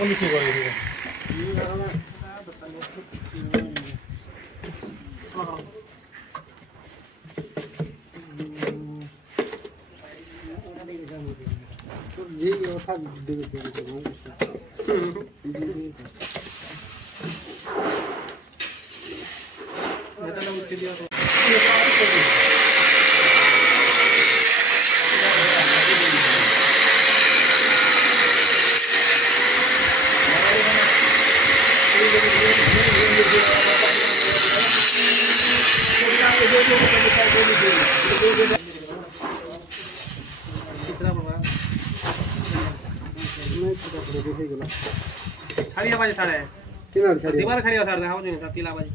বলি কি করে দিবে ये কথা দিবে এটা না উঠে দিও ছাড়িয়া বাজে ছাড়ে দীবার ছাড়িয়া ছাড় দেখাও দিন তিলা বাজে